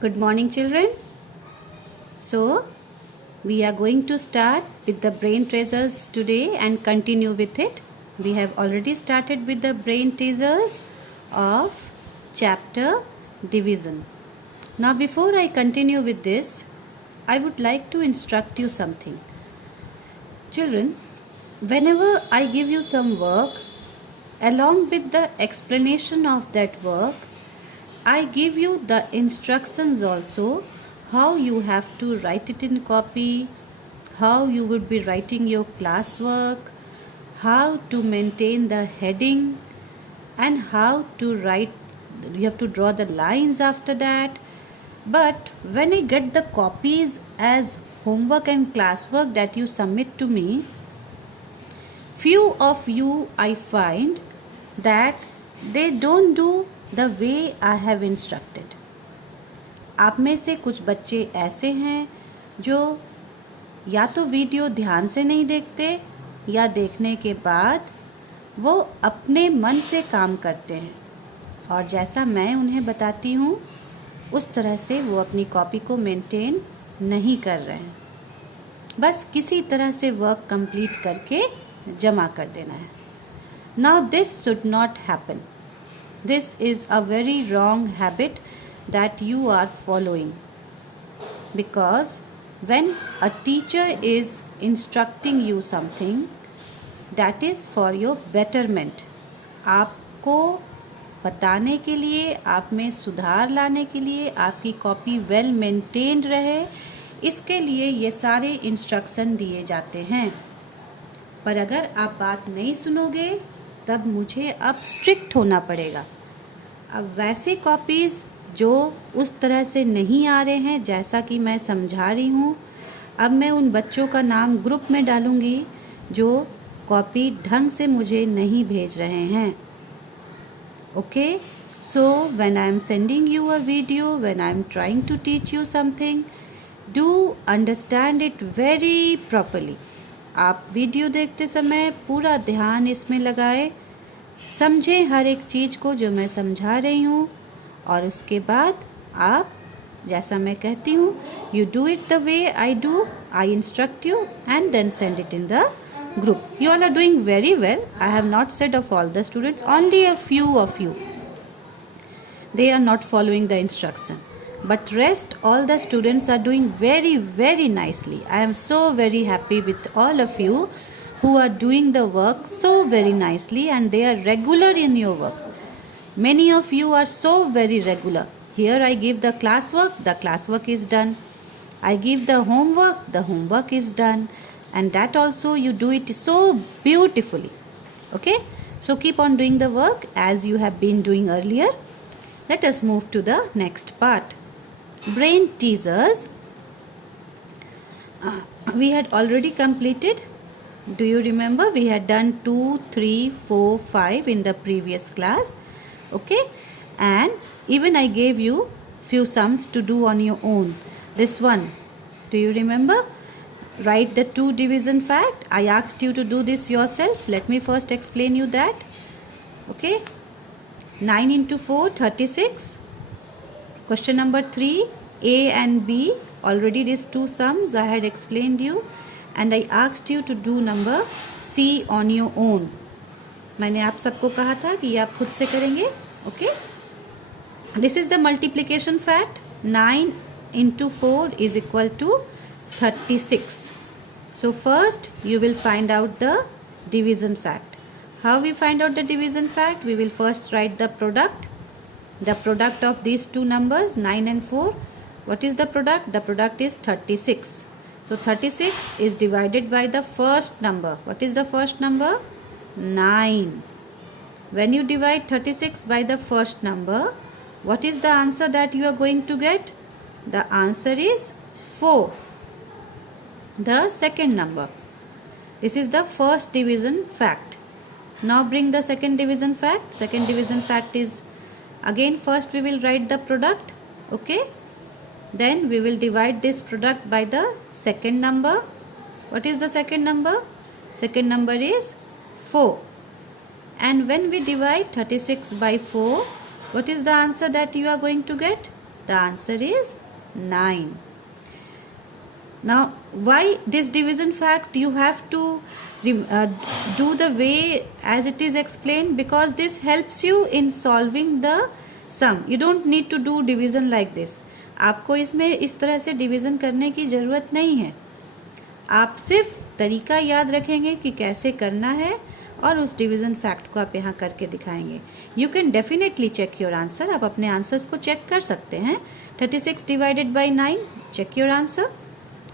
Good morning, children. So, we are going to start with the brain teasers today and continue with it. We have already started with the brain teasers of chapter division. Now, before I continue with this, I would like to instruct you something. Children, whenever I give you some work, along with the explanation of that work, I give you the instructions also how you have to write it in copy, how you would be writing your classwork, how to maintain the heading, and how to write. You have to draw the lines after that. But when I get the copies as homework and classwork that you submit to me, few of you I find that they don't do the way I have instructed. आप में से कुछ बच्चे ऐसे हैं जो या तो वीडियो ध्यान से नहीं देखते या देखने के बाद वो अपने मन से काम करते हैं और जैसा मैं उन्हें बताती हूँ उस तरह से वो अपनी कॉपी को मेंटेन नहीं कर रहे हैं, बस किसी तरह से वर्क कंप्लीट करके जमा कर देना है. Now this should not happen. This is a very wrong habit that you are following, because when a teacher is instructing you something, that is for your betterment. आपको बताने के लिए, आप में सुधार लाने के लिए, आपकी कॉपी वेल मेंटेन्ड रहे, इसके लिए ये सारे इंस्ट्रक्शन दिए जाते हैं. पर अगर आप बात नहीं सुनोगे तब मुझे अब स्ट्रिक्ट होना पड़ेगा. अब वैसे कॉपीज़ जो उस तरह से नहीं आ रहे हैं जैसा कि मैं समझा रही हूँ, अब मैं उन बच्चों का नाम ग्रुप में डालूँगी जो कॉपी ढंग से मुझे नहीं भेज रहे हैं. Okay, so when I am sending you a video, when I am trying to teach you something, do understand it very properly. आप वीडियो देखते समय पूरा ध्यान इसमें लगाएं, समझें हर एक चीज़ को जो मैं समझा रही हूँ, और उसके बाद आप जैसा मैं कहती हूँ, you do it the way I do, I instruct you and then send it in the group. You all are doing very well. I have not said of all the students, only a few of you they are not following the instruction, but rest all the students are doing very nicely. I am so very happy with all of you who are doing the work so very nicely and they are regular in your work. Many of you are so very regular. Here I give the classwork is done. I give the homework is done, and that also you do it so beautifully. Okay, so keep on doing the work as you have been doing earlier. Let us move to the next part. Brain teasers. We had already completed. Do you remember? We had done 2, 3, 4, 5 in the previous class. Okay, and even I gave you few sums to do on your own. This one, do you remember? Write the 2 division fact. I asked you to do this yourself. Let me first explain you that. Okay, 9 into 4, 36. Question number 3, A and B. Already these 2 sums I had explained you, and I asked you to do number C on your own. मैंने आप सबको कहा था कि आप खुद से करेंगे. Okay, this is the multiplication fact. 9 into 4 is equal to 36. So first you will find out the division fact. How we find out the division fact? We will first write the product of these 2 numbers, 9 and 4. What is the product? The product is 36. So 36 is divided by the first number. What is the first number? 9. When you divide 36 by the first number, what is the answer that you are going to get? The answer is 4. The second number. This is the first division fact. Now bring the second division fact. Second division fact is, again first we will write the product. Okay, then we will divide this product by the second number. What is the second number? Second number is 4. And when we divide 36 by 4, what is the answer that you are going to get? The answer is 9. Now, why this division fact you have to do the way as it is explained? Because this helps you in solving the sum. You don't need to do division like this. आपको इसमें इस तरह से division करने की ज़रूरत नहीं है. आप सिर्फ तरीका याद रखेंगे कि कैसे करना है और उस डिवीज़न फैक्ट को आप यहाँ करके दिखाएंगे. You can definitely check your answer. आप अपने आंसर्स को चेक कर सकते हैं. 36 divided by 9. Check your answer.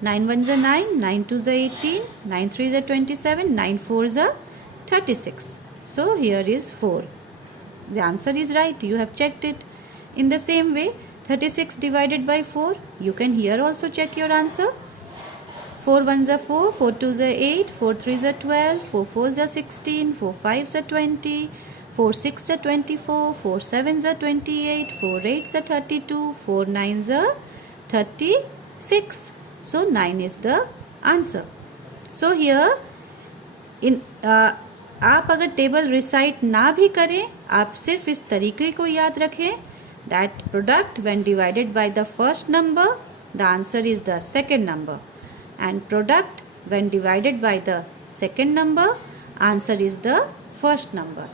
9 1 is 9, 9 2 is 18, 9 3 is 27, 9 4 is 36. So here is 4. The answer is right. You have checked it. In the same way, 36 divided by 4. You can here also check your answer. 4 1 is 4, 4 2 is 8, 4 3 is 12, 4 4 is 16, 4 5 is 20, 4 6 is 24, 4 7 is 28, 4 8 is 32, 4 9 is 36. So 9 is the answer. So here in आप अगर table recite ना भी करें, आप सिर्फ इस तरीके को याद रखें. That product when divided by the first number, the answer is the second number. And product when divided by the second number, answer is the first number.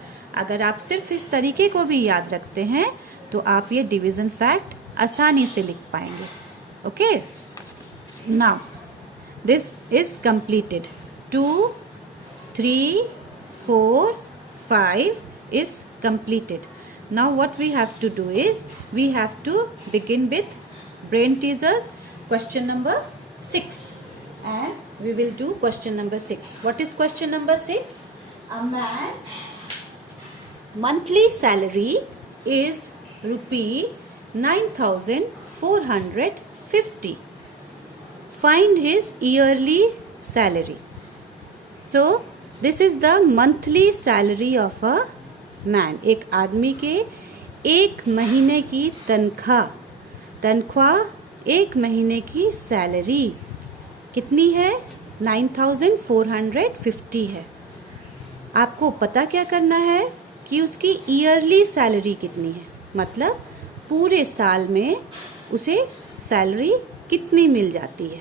अगर आप सिर्फ इस तरीके को भी याद रखते हैं तो आप ये डिवीज़न फैक्ट आसानी से लिख पाएंगे. Okay. Now this is completed. 2 3 4 5 is completed. Now what we have to do is we have to begin with brain teasers question number 6, and we will do question number 6. What is question number 6? A man monthly salary is rupee 9,450. Find his yearly salary. So this is the monthly salary of a man. एक आदमी के एक महीने की तनख्वाह एक महीने की सैलरी कितनी है? 9,450 है. आपको पता क्या करना है कि उसकी ईयरली सैलरी कितनी है, मतलब पूरे साल में उसे सैलरी कितनी मिल जाती है.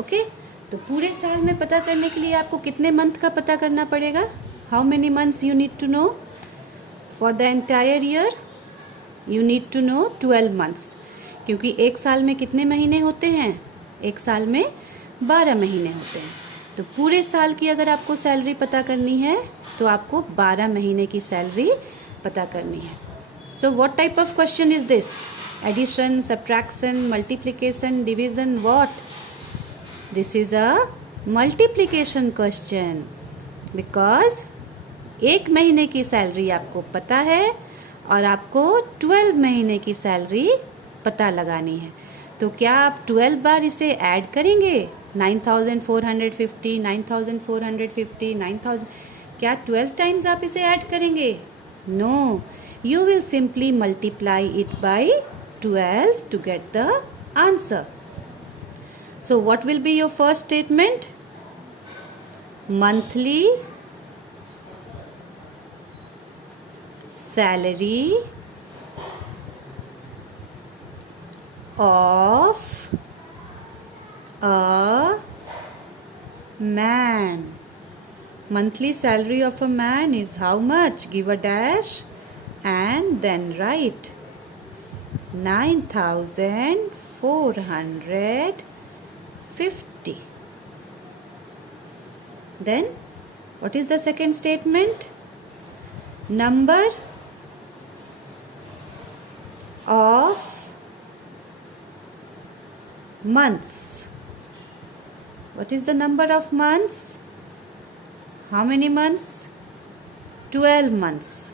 ओके. तो पूरे साल में पता करने के लिए आपको कितने मंथ का पता करना पड़ेगा? How many months you need to know for the entire year? You need to know 12 months. क्योंकि एक साल में कितने महीने होते हैं? एक साल में 12 महीने होते हैं. तो पूरे साल की अगर आपको सैलरी पता करनी है तो आपको 12 महीने की सैलरी पता करनी है. So what type of question is this? Addition, subtraction, multiplication, division, what? This is a multiplication question because एक महीने की सैलरी आपको पता है और आपको 12 महीने की सैलरी पता लगानी है. तो क्या आप 12 बार इसे ऐड करेंगे? 9,450, 9,450, 9,000. क्या 12 टाइम्स आप इसे ऐड करेंगे? No. You will simply multiply it by 12 to get the answer. So what will be your first statement? Monthly salary of a man. Monthly salary of a man is how much? Give a dash and then write 9,450. Then what is the second statement? Number of months. What is the number of months? How many months? 12 months.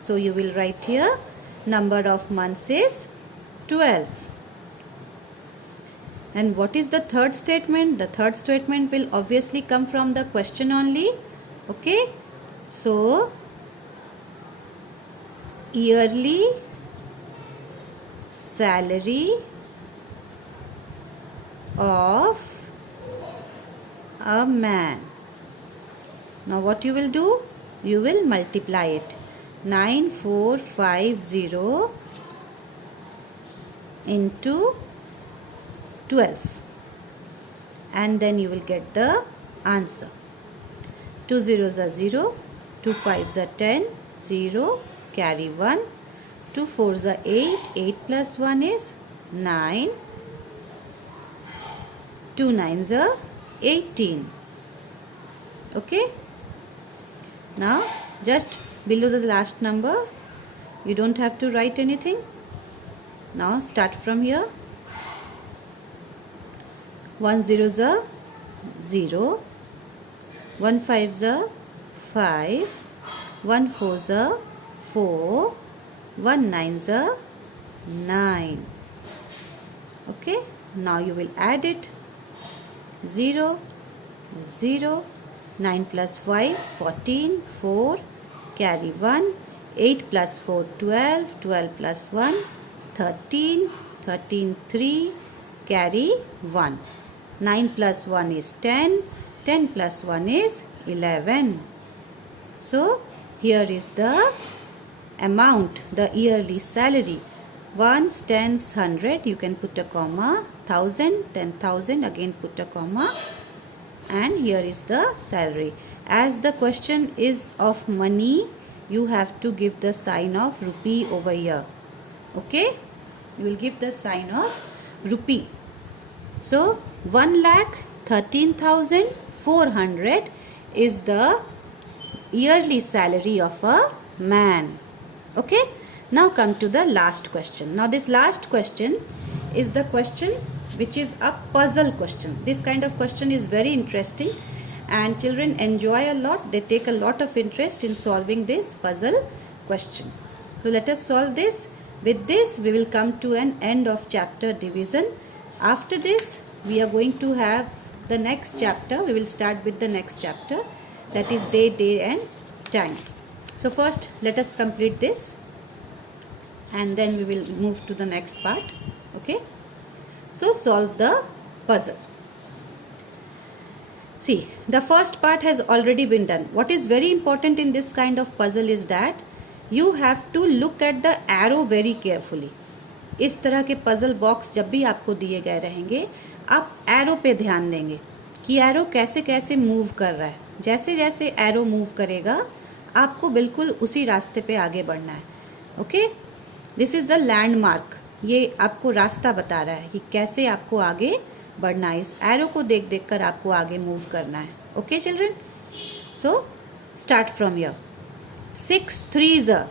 So you will write here number of months is 12. And what is the third statement? The third statement will obviously come from the question only. Okay. So yearly salary of a man. Now what you will do? You will multiply it. 9,450 into 12, and then you will get the answer. 2 zeros are 0, 2 fives are 10, 0, carry 1, 2 fours are 8, 8 plus 1 is 9, 2 nines are 18. Okay, now just below the last number, you don't have to write anything. Now start from here. 1 zeros are 0, 1 fives are 5, 1 fours are 4, 1 nines are 9. Okay, now you will add it. 0, 0, 9 plus 5, 14, 4, carry 1, 8 plus 4, 12, 12 plus 1, 13, 13, 3, carry 1. 9 plus 1 is 10, 10 plus 1 is 11. So, here is the amount, the yearly salary. Ones, tens, 100, you can put a comma. 1000, 10,000, again put a comma. And here is the salary. As the question is of money, you have to give the sign of rupee over here. Okay, you will give the sign of rupee. So 1,13,400 is the yearly salary of a man. Okay, now come to the last question. Now this last question is the question which is a puzzle question. This kind of question is very interesting and children enjoy a lot. They take a lot of interest in solving this puzzle question. So let us solve this. With this we will come to an end of chapter division. After this we are going to have the next chapter. We will start with the next chapter, that is day, and time. So first let us complete this and then we will move to the next part. Okay, so solve the puzzle. See, the first part has already been done. What is very important in this kind of puzzle is that you have to look at the arrow very carefully. इस तरह के puzzle box जब भी आपको दिए गए रहेंगे, आप एरो पे ध्यान देंगे कि एरो कैसे कैसे मूव कर रहा है. जैसे जैसे एरो मूव करेगा आपको बिल्कुल उसी रास्ते पे आगे बढ़ना है. Okay, this is the landmark. ये आपको रास्ता बता रहा है कि कैसे आपको आगे बढ़ना है. इस एरो को देख देख कर आपको आगे मूव करना है. Okay children, so start from here. 6 threes are,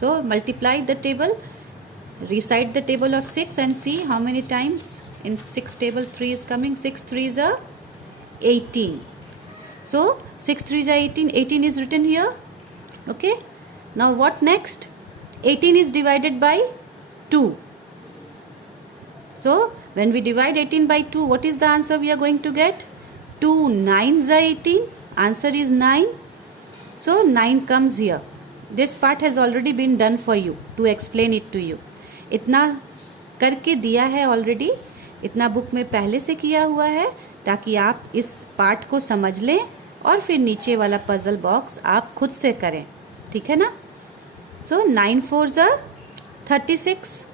so multiply the table, recite the table of 6 and see how many times in 6 table 3 is coming. 6 threes are 18. So 6 threes are 18. 18 is written here. Okay, now what next? 18 is divided by 2. So when we divide 18 by 2, what is the answer we are going to get? 2 nines are 18. Answer is 9. So 9 comes here. This part has already been done for you to explain it to you. इतना करके दिया है already, इतना book में पहले से किया हुआ है ताकि आप इस पार्ट को समझ लें और फिर नीचे वाला पजल बॉक्स आप खुद से करें. ठीक है ना? So 9 fours are 36.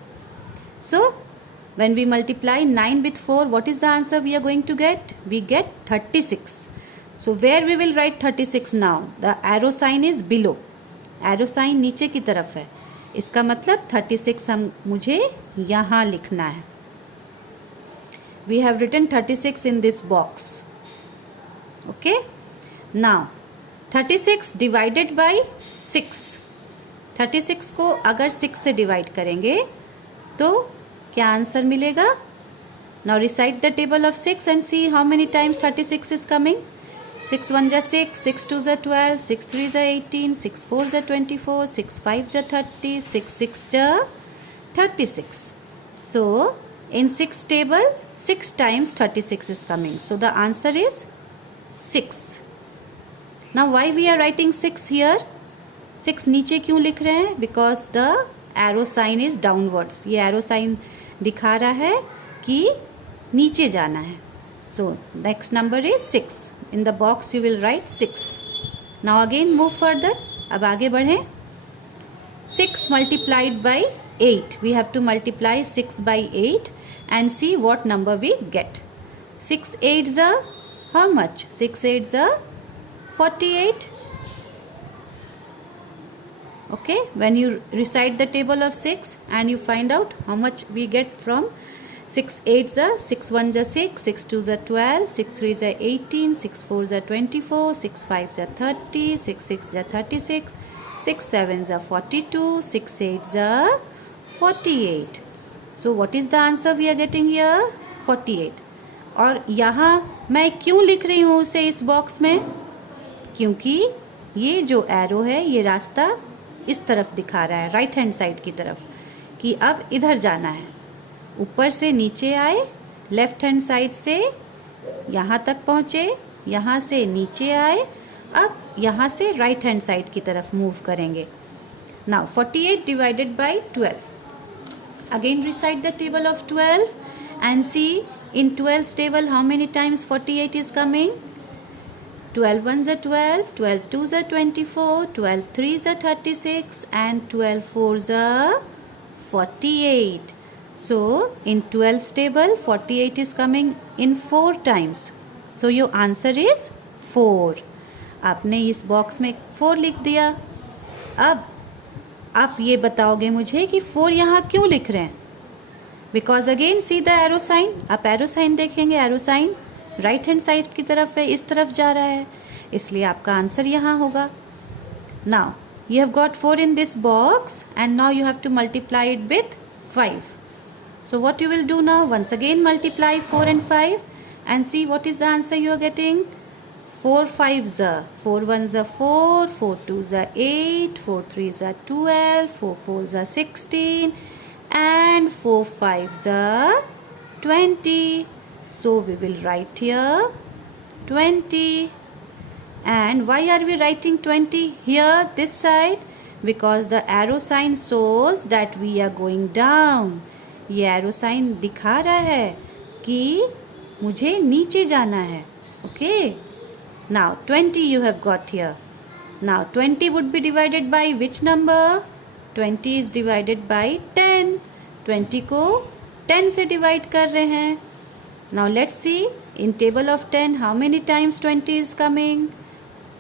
So when we multiply 9 with 4, what is the answer we are going to get? We get 36. So where we will write 36 now? The arrow sign is below. Arrow sign नीचे की तरफ है. इसका मतलब 36 मुझे यहाँ लिखना है. We have written 36 in this box. Okay. Now 36 divided by 6. 36 को अगर 6 से डिवाइड करेंगे तो क्या आंसर मिलेगा? Now recite the table of 6 and see how many times 36 is coming. 6 1s are 6, 6 2s are 12, 6 3s are 18, 6 4s are 24, 6 5s are 30, 6 6s are 36. So in 6 table 6 times 36 is coming. So the answer is 6. Now why we are writing 6 here? 6 नीचे क्यों लिख रहे हैं? Because the arrow sign is downwards. ये arrow sign दिखा रहा है कि नीचे जाना है. So next number is 6. In the box you will write 6. Now again move further. अब आगे बढ़ें. 6 multiplied by 8. We have to multiply 6 by 8 and see what number we get. 6 8s are how much? 6 8s are 48. Okay, when you recite the table of 6 and you find out how much we get from 6 8s are 6 1s are 6, 6 2s are 12, 6 3s are 18, 6 4s are 24, 6 5s are 30, 6 6s are 36, 6 7s are 42, 6 8s are 48. So what is the answer we are getting here? 48. और यहाँ मैं क्यों लिख रही हूँ उसे इस box में? क्योंकि ये जो एरो है ये रास्ता इस तरफ दिखा रहा है, राइट हैंड साइड की तरफ, कि अब इधर जाना है। ऊपर से नीचे आए, लेफ्ट हैंड साइड से यहाँ तक पहुँचे, यहाँ से नीचे आए, अब यहाँ से राइट हैंड साइड की तरफ मूव करेंगे। Now 48 divided by 12. Again recite the table of 12 and see in 12's table how many times 48 is coming. 12 ones are 12, 12 twos are 24, 12 threes are 36 and 12 fours are 48. So in 12's table 48 is coming in 4 times. So your answer is 4. आपने इस box में 4 लिख दिया। अब आप ये बताओगे मुझे कि 4 यहाँ क्यों लिख रहे हैं? Because again see the arrow sign, आप एरो साइन देखेंगे, arrow sign right hand side की तरफ है, इस तरफ जा रहा है, इसलिए आपका आंसर यहाँ होगा। Now you have got 4 in this box and now you have to multiply it with 5. So what you will do now? Once again multiply 4 and 5 and see what is the answer you are getting. 4 5s are 4 1s are 4, 4 2s are 8, 4 3s are 12, 4 4s are 16 and 4 5s are 20. So we will write here 20. And why are we writing 20 here this side? Because the arrow sign shows that we are going down. ये arrow sign दिखा रहा है कि मुझे नीचे जाना है. Okay. Now 20 you have got here. Now 20 would be divided by which number? 20 is divided by 10. 20 को 10 से divide कर रहे हैं. Now let's see in table of 10 how many times 20 is coming?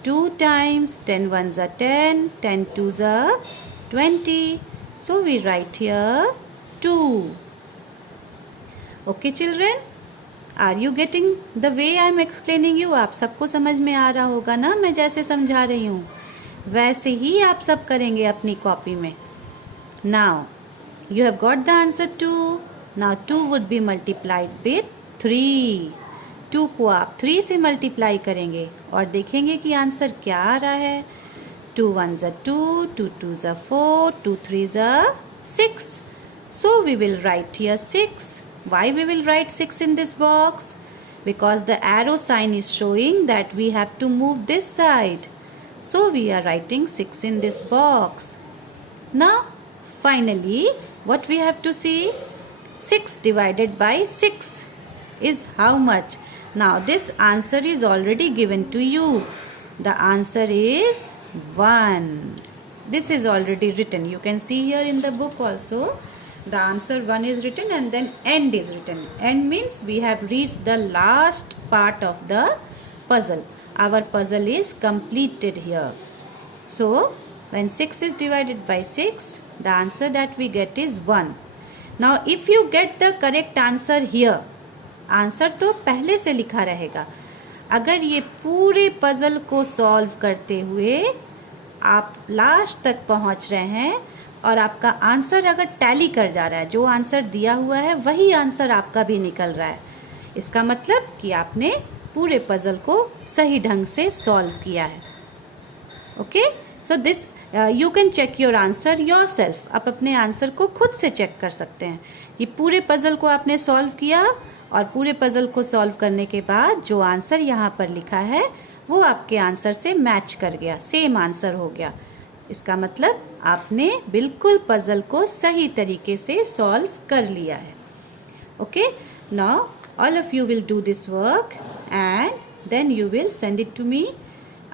2 times. 10 ones are 10, 10 twos are 20. So we write here 2. Okay children? Are you getting the way I am explaining you? आप सबको समझ में आ रहा होगा ना मैं जैसे समझा रही हूँ, वैसे ही आप सब करेंगे अपनी कॉपी में. Now you have got the answer 2. Now 2 would be multiplied with 3. 2 को आप 3 से मल्टीप्लाई करेंगे और देखेंगे कि आंसर क्या आ रहा है. 2 1s are 2, 2 2s are 4, 2 3s are 6. So we will write here 6. Why we will write 6 in this box? Because the arrow sign is showing that we have to move this side. So we are writing 6 in this box. Now finally what we have to see? 6 divided by 6 is how much? Now this answer is already given to you. The answer is 1. This is already written. You can see here in the book also. The answer 1 is written and then end is written. End means we have reached the last part of the puzzle. Our puzzle is completed here. So when 6 is divided by 6, the answer that we get is 1. Now if you get the correct answer here, answer तो पहले से लिखा रहेगा. अगर ये पूरे puzzle को solve करते हुए आप लास्ट तक पहुंच रहे हैं और आपका आंसर अगर टैली कर जा रहा है, जो आंसर दिया हुआ है वही आंसर आपका भी निकल रहा है, इसका मतलब कि आपने पूरे पजल को सही ढंग से सॉल्व किया है. Okay, so this you can check your answer yourself. आप अपने आंसर को खुद से चेक कर सकते हैं. ये पूरे पजल को आपने सॉल्व किया और पूरे पजल को सॉल्व करने के बाद जो आंसर यहाँ पर लिखा है वो आपके आंसर से मैच कर गया, सेम आंसर हो गया. इसका मतलब आपने बिल्कुल पजल को सही तरीके से सॉल्व कर लिया है. Okay, now all of you will do this work and then you will send it to me.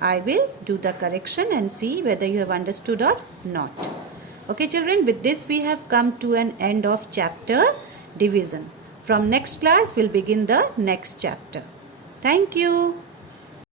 I will do the correction and see whether you have understood or not. Okay children, with this we have come to an end of chapter division. From next class we'll begin the next chapter. Thank you.